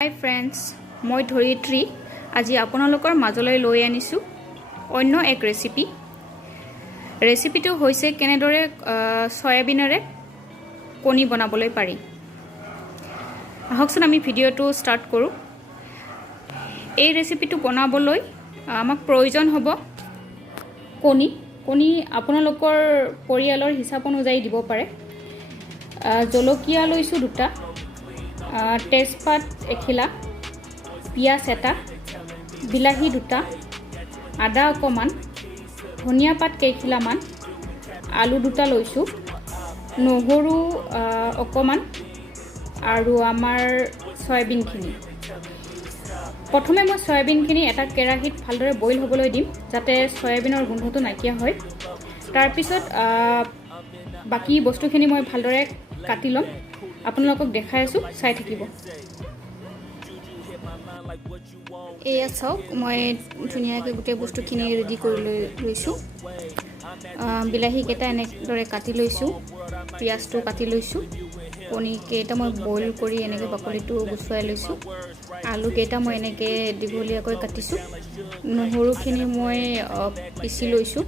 Hi friends, মই ধৰিত্ৰী আজি আপোনালোকৰ মাজলৈ লৈ আনিছো অন্য এক ৰেচিপি। ৰেচিপিটো হৈছে কেনেদৰে সয়াবিনৰে কণী বনাবলৈ পাৰি। আহকচোন আমি ভিডিওটো ষ্টাৰ্ট কৰো। এই ৰেচিপিটো বনাবলৈ আমাক প্ৰয়োজন হ'ব কণী আপোনালোকৰ পৰিয়ালৰ হিচাপ অনুযায়ী দিব পাৰে। জলকীয়া লৈছো দুটা, তেজপাত এখিলা, পিয়াজ এটা, বিলাহী দুটা, আদা অকমান, ধনিয়া পাত কেইখিলামান, আলু দুটা লৈছো, নহৰু অকমান আৰু আমাৰ সয়াবিনখিনি। প্ৰথমে মই সয়াবিনখিনি এটা কেৰাহীত ভালদৰে বইল হ'বলৈ দিম যাতে সয়াবিনৰ গোন্ধটো নাইকিয়া হয়। তাৰ পিছত বাকি বস্তুখিনি মই ভালদৰে কাটি লম। আপোনালোকক দেখাই আছো, চাই থাকিব। এয়া চাওক, মই ধুনীয়াকৈ গোটেই বস্তুখিনি ৰেডি কৰি লৈছো। বিলাহী কেইটা এনেদৰে কাটি লৈছো, পিয়াজটো কাটি লৈছো, কণী কেইটা মই বইল কৰি এনেকৈ বাকলিটো গুচাই লৈছো, আলু কেইটা মই এনেকৈ দীঘলীয়াকৈ কাটিছো, নহৰুখিনি মই পিচি লৈছো,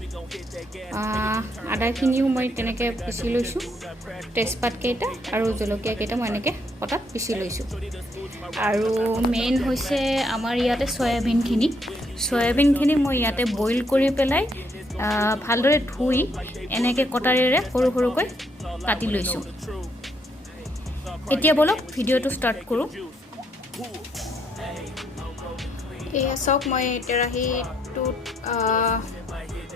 আদাখিনিও মই তেনেকৈ পিচি লৈছো, তেজপাত কেইটা আৰু জলকীয়া কেইটা মই এনেকৈ পটাত পিচি লৈছো। আৰু মেইন হৈছে আমাৰ ইয়াতে সয়াবিনখিনি মই ইয়াতে বইল কৰি পেলাই ভালদৰে ধুই এনেকৈ কটাৰীৰে সৰু সৰুকৈ কাটি লৈছো। এতিয়া বলক ভিডিওটো ষ্টাৰ্ট কৰো। এয়া চাওক, মই কেৰাহীটোত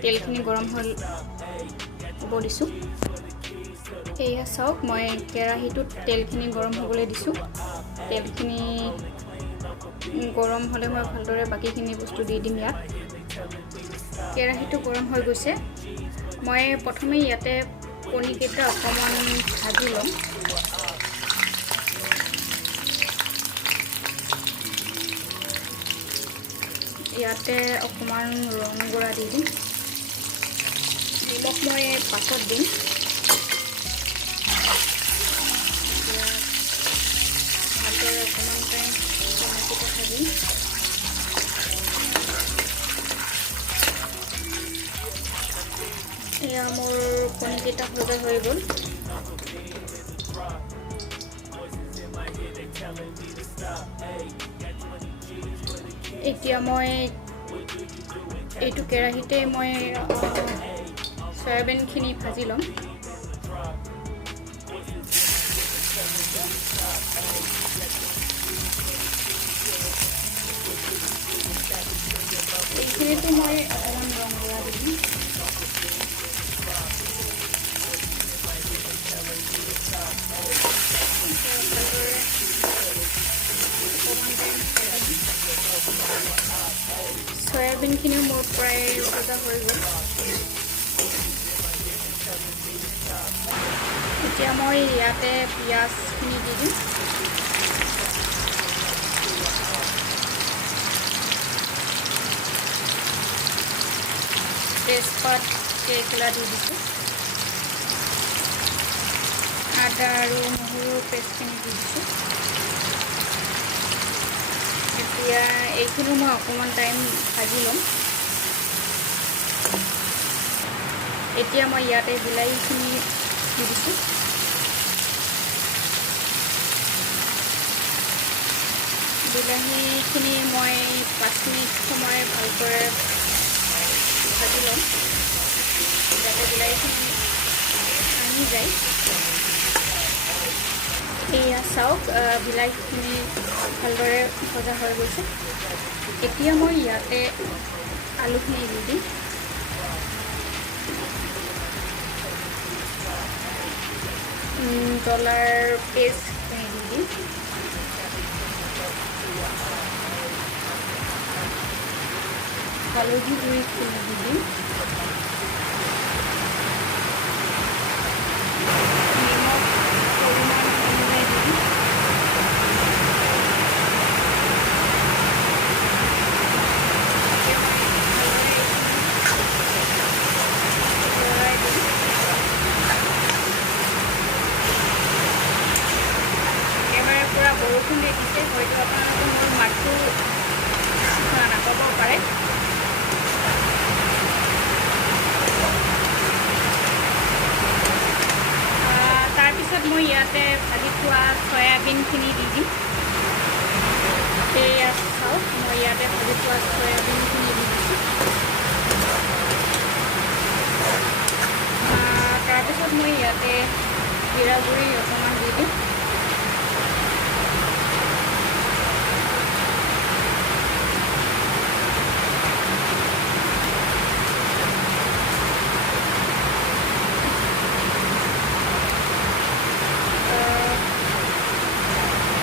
তেলখিনি গৰম হ'ব দিছো। এয়া চাওক, মই কেৰাহীটোত তেলখিনি গৰম হ'বলৈ দিছো। তেলখিনি গৰম হ'লে মই ভালদৰে বাকীখিনি বস্তু দি দিম ইয়াত। কেৰাহীটো গৰম হৈ গৈছে। মই প্ৰথমে ইয়াতে কণীকেইটা অকণমান ভাজি ল'ম। ইয়াতে অকণমান ৰং গুড়া দি দিম, নিমখ মই পাছত দিম। অকণমান টাইম কণীকেইটা ভাজিম। এয়া মোৰ কণীকেইটা ভজা হৈ গ'ল। এতিয়া মই এইটো কেৰাহীতে মই সয়াবিনখিনি ভাজি ল'ম। এইখিনিতো মই অকণমান ৰং গুড়া দিম। সয়াবিনখিনিও মোৰ প্ৰায় ভজা হৈ গ'ল। এতিয়া মই ইয়াতে পিঁয়াজখিনি দি দিম। তেজপাত কেইখিলা দি দিছোঁ, আদা আৰু নহৰু পেষ্টখিনি দি দিছোঁ। এতিয়া এইখিনিও মই অকণমান টাইম ভাজি ল'ম। এতিয়া মই ইয়াতে বিলাহীখিনি দি দিছোঁ। বিলাহীখিনি মই 5 মিনিট সময় ভালকৈ ভাজি ল'ম যাতে বিলাহীখিনি ভাঙি যায়। এয়া চাওক, বিলাহীখিনি ভালদৰে ভজা হৈ গৈছে। এতিয়া মই ইয়াতে আলুখিনি দি দিম। জ্বলাৰ পেষ্টখিনি দি দিম। হালধি গুড়িখিনি দি দিম। নিমখ পৰিমাণ অনুযায়ী দিম। কেমেৰাৰ পৰা বৰষুণ দি দিছে, হয়তো আপোনালোকে থোৱা চয়াবিনখিনি দি দিম। এয়া চাওক মই ইয়াতে ভাজি থোৱা চয়াবিনখিনি দি দিছোঁ। তাৰপিছত মই ইয়াতে জিৰা গুড়ি অকণমান দি দিম।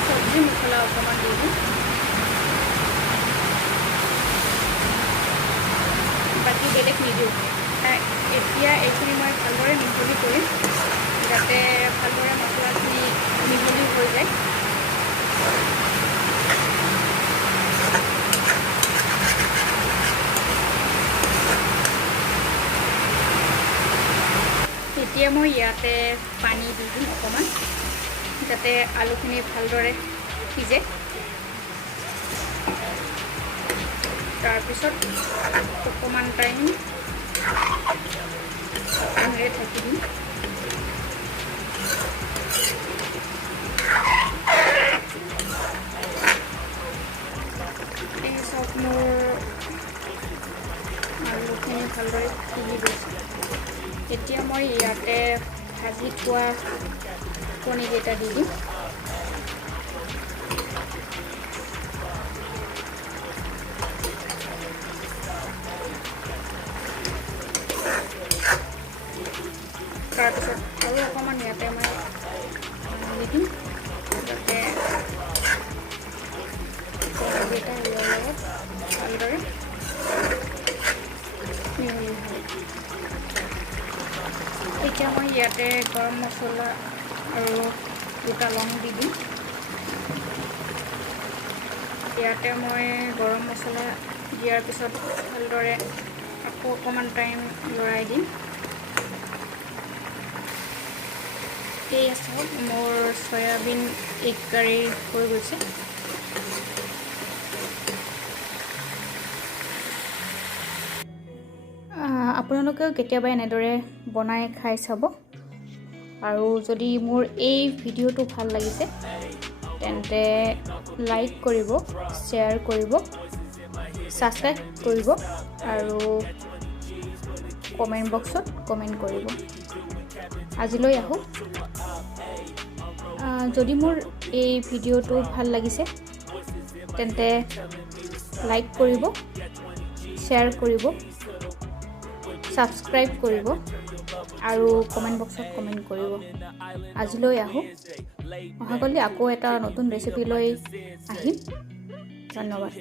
চব্জি মছলা অকণমান দি দিম। বাকী বেলেগ নিদিওঁ। এতিয়া এইখিনি মই ভালদৰে মিহলি কৰিম যাতে ভালদৰে মছলাখিনি মিহলি হৈ যায়। এতিয়া মই ইয়াতে পানী দি দিম অকণমান যাতে আলুখিনি ভালদৰে সিজে। তাৰপিছত অকণমান টাইম ঢাকনিৰে ঢাকি দিম। এই চব মোৰ আলুখিনি ভালদৰে সিজি গৈছে। এতিয়া মই ইয়াতে ভাজি থোৱা কণীকেইটা দি দিম। তাৰপিছত আৰু অকণমান ইয়াতে মই দি দিম যাতে কণীকেইটা ইয়াৰ লগত ভালদৰে মিহলি হয়। এতিয়া মই ইয়াতে গৰম মছলা আৰু দুটা লং দি দিম। ইয়াতে মই গৰম মছলা দিয়াৰ পিছত ভালদৰে আকৌ অকণমান টাইম লৰাই দিম। এয়া চাওক মোৰ চয়াবিন এগ কাৰী হৈ গৈছে। আপোনালোকেও কেতিয়াবা এনেদৰে বনাই খাই চাব। আৰু যদি মোৰ এই ভিডিঅ'টো ভাল লাগিছে তেন্তে লাইক কৰিব, শ্বেয়াৰ কৰিব, ছাবস্ক্ৰাইব কৰিব আৰু কমেণ্ট বক্সত কমেণ্ট কৰিব। আজিলৈ আহোঁ। যদি মোৰ এই ভিডিঅ'টো ভাল লাগিছে তেন্তে লাইক কৰিব, শ্বেয়াৰ কৰিব, ছাবস্ক্ৰাইব কৰিব আৰু কমেণ্ট বক্সত কমেণ্ট কৰিব। আজিলৈ আহোঁ। অহাকালি আকৌ এটা নতুন ৰেচিপি লৈ আহিম। ধন্যবাদ।